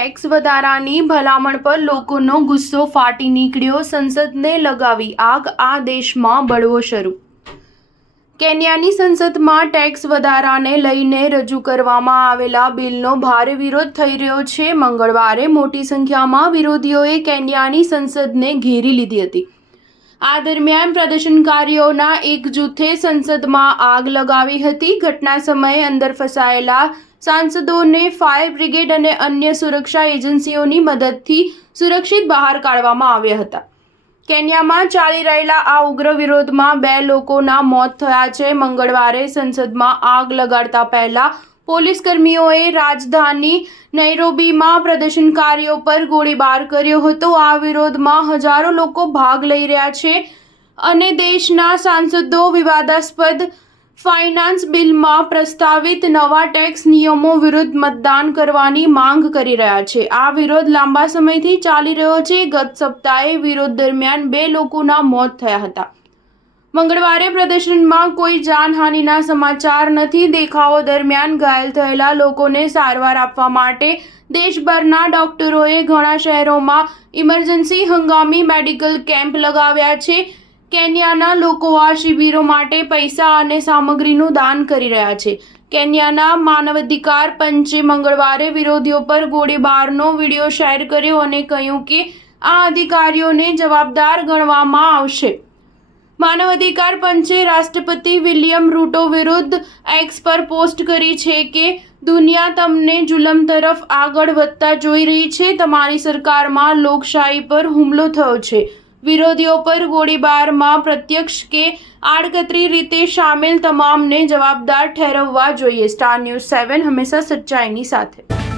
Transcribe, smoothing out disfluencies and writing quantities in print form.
Tax વધારાની ભલામણ પર લોકોનો ગુસ્સો ફાટી નીકળ્યો, સંસદને લગાવી આગ, આ દેશમાં બળવો શરૂ। કેન્યાની સંસદમાં ટેક્સ વધારાને લઈને રજૂ કરવામાં આવેલા બિલનો ભારે વિરોધ થઈ રહ્યો છે। મંગળવારે મોટી સંખ્યામાં વિરોધીઓએ કેન્યાની સંસદને ઘેરી લીધી હતી। આ દરમિયાન પ્રદર્શનકારીઓના એક જૂથે સંસદમાં આગ લગાવી હતી। ઘટના સમયે અંદર ફસાયેલા સાંસદોને ફાયર બ્રિગેડ અને અન્ય સુરક્ષા એજન્સીઓની મદદથી સુરક્ષિત બહાર કાઢવામાં આવ્યા હતા। કેન્યામાં ચાલી રહેલા આ ઉગ્ર વિરોધમાં 2 લોકોના મોત થયા છે। મંગળવારે સંસદમાં આગ લગાડતા પહેલા પોલીસ કર્મીઓએ રાજધાની નૈરોબીમાં પ્રદર્શનકારીઓ પર ગોળીબાર કર્યો હતો। આ વિરોધમાં હજારો લોકો ભાગ લઈ રહ્યા છે અને દેશના સાંસદો વિવાદાસ્પદ ફાઇનાન્સ બિલમાં પ્રસ્તાવિત નવા ટેક્સ નિયમો વિરુદ્ધ મતદાન કરવાની માંગ કરી રહ્યા છે। આ વિરોધ લાંબા સમયથી ચાલી રહ્યો છે। ગત સપ્તાહે વિરોધ દરમિયાન 2 લોકોના મોત થયા હતા। મંગળવારે પ્રદર્શનમાં કોઈ જાનહાનિના સમાચાર નથી। દેખાવો દરમિયાન ઘાયલ થયેલા લોકોને સારવાર આપવા માટે દેશભરના ડોક્ટરોએ ઘણા શહેરોમાં ઇમરજન્સી હંગામી મેડિકલ કેમ્પ લગાવ્યા છે। કેન્યાના લોકો આ શિબિરો માટે પૈસા અને સામગ્રીનું દાન કરી રહ્યા છે। કેન્યાના માનવાધિકાર પંચે મંગળવારે વિરોધીઓ પર ગોળીબારનો વિડીયો શેર કર્યો અને કહ્યું કે આ અધિકારીઓને જવાબદાર ગણવામાં આવશે। માનવાધિકાર પંચે રાષ્ટ્રપતિ વિલિયમ રૂટો વિરુદ્ધ એક્સ પર પોસ્ટ કરી છે કે દુનિયા તમને જુલમ તરફ આગળ વધતા જોઈ રહી છે। તમારી સરકારમાં લોકશાહી પર હુમલો થયો છે। વિરોધીઓ પર ગોળીબારમાં પ્રત્યક્ષ કે આડકતરી રીતે સામેલ તમામને જવાબદાર ઠેરવવા જોઈએ। સ્ટાર ન્યૂઝ 7 હંમેશા સચ્ચાઈની સાથે।